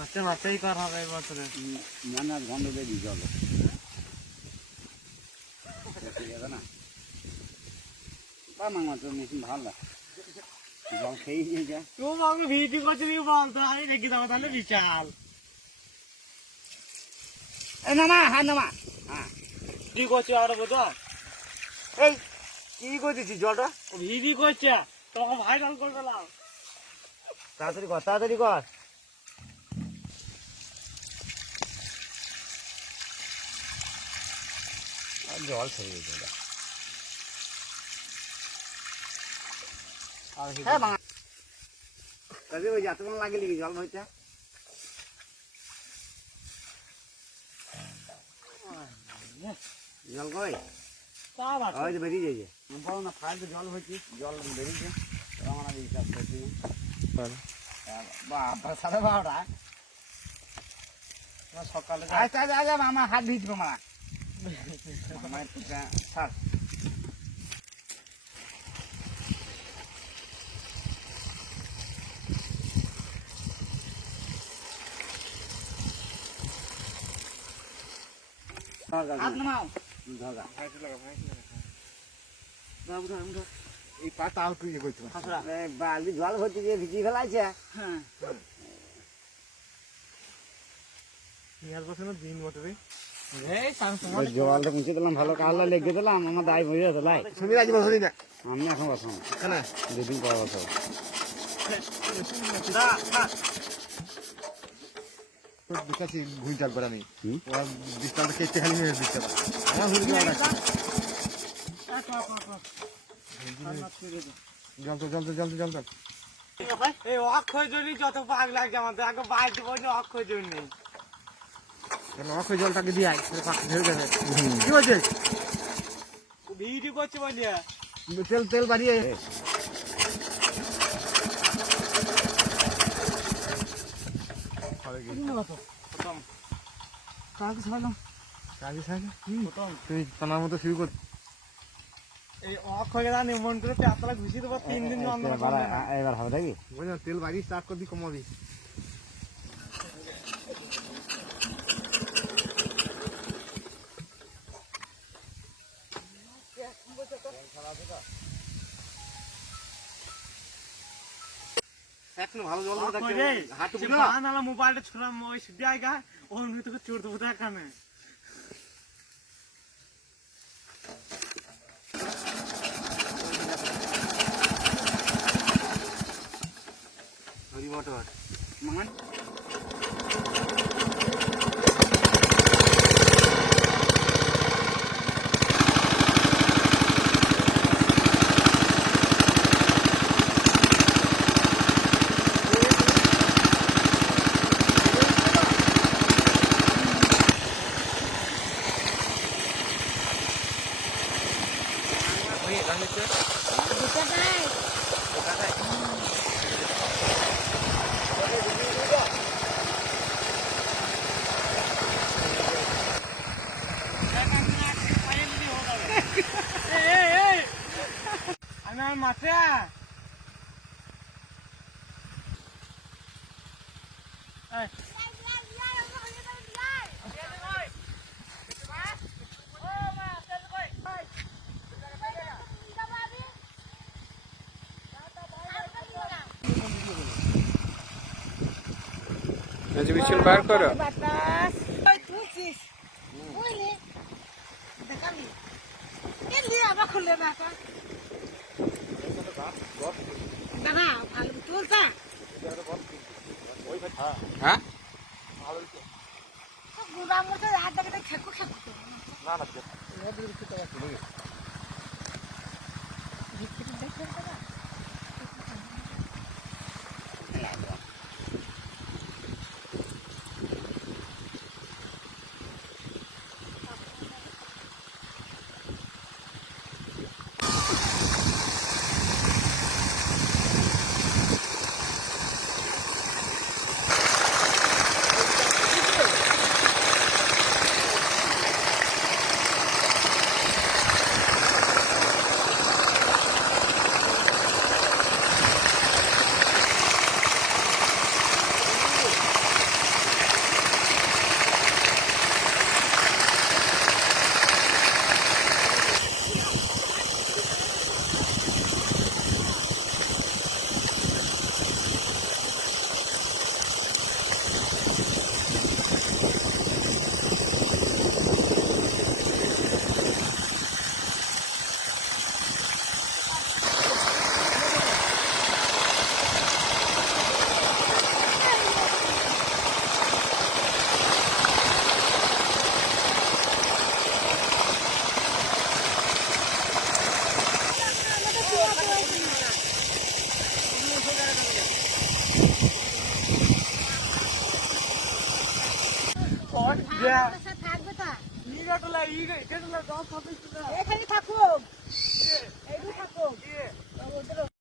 মাছে মাছেই করা হবে এই বছরে। না গন্ধ বেরিয়ে জল না বাংলা মাছ মেশিন ভালো লাগে জল খেয়ে নিয়ে যা তুই আমাকে ভিডিও করছিস বলতো আমি দেখি দেবো তাহলে বিশাল। এই নামা হ্যাঁ নামা হ্যাঁ কি করছি আরো বোঝা এই কি করতেছিস জলটা ভিডিও করছে তোমাকে ভাইরাল করে দিলাম। তাড়াতাড়ি কর তাড়াতাড়ি কর জল ছেড়ে দিতে হ্যাঁ বাংলা ওই এতক্ষণ লাগে লিখি জল হইতে জল কই ওই তো বেরিয়ে যাইছে বলো না ফাইল জল হয়েছে জল বেরিয়েছে আমরা বিশ্বাস করছি বাবা সাড়ে 12টা সকালে আচ্ছা আচ্ছা আমার হাত ভিজবো মারা আমার ছাড় হাত নামাও ধরা এই পাতা আউট ইয়ে করতে বালি জল হচ্ছে যে ভিজিয়ে ফেলাইছে হ্যাঁ দিন বটে জলটা মুছে দিলাম ভালো কাহলা লেগে দিলাম আমার দায় হয়ে যেত লাই তুমি আজ বসলি না আমি এখন বসাম কেন দুদিন পর বসাবো বুঝাচ্ছি ঘুরতে একবার আমি বিস্তারটা কেটে খালি মেরে দিচ্ছে জল তো জল তো জল তো জল তো এই অক্ষয় জন্য যত ভাগ লাগছে আমাদের আগে বাইর দিব অক্ষয় জন্য অক্ষয় জলটাকে দিয়ে ধরে যাবে কি বলছে ভিডিও করছে বলিয়া তেল তেল বাড়িয়ে তুমি সোনার মতো শুরু কর এই অক্ষয়কে জানি মন করে পেঁয়াজটা ঘুষিয়ে দেবো 3 দিন এবার হবে নাকি বুঝলাম তেল বাড়ি স্টার্ট করে দি কমাবি এখন ভালো জল হাঁটু না মোবাইলটা ছুড়াম ওই জায়গা ওর ভিতরে চোর দেবো এখানে মোটর মান আমার মাঠে বিশাল বার করো খুলে না দাদা ভালো তুলতা হ্যাঁ গুড়া মতো হাত দেখে খেকু খেকু না না ই রে কেটে দাও 10 26 টাকা এখানে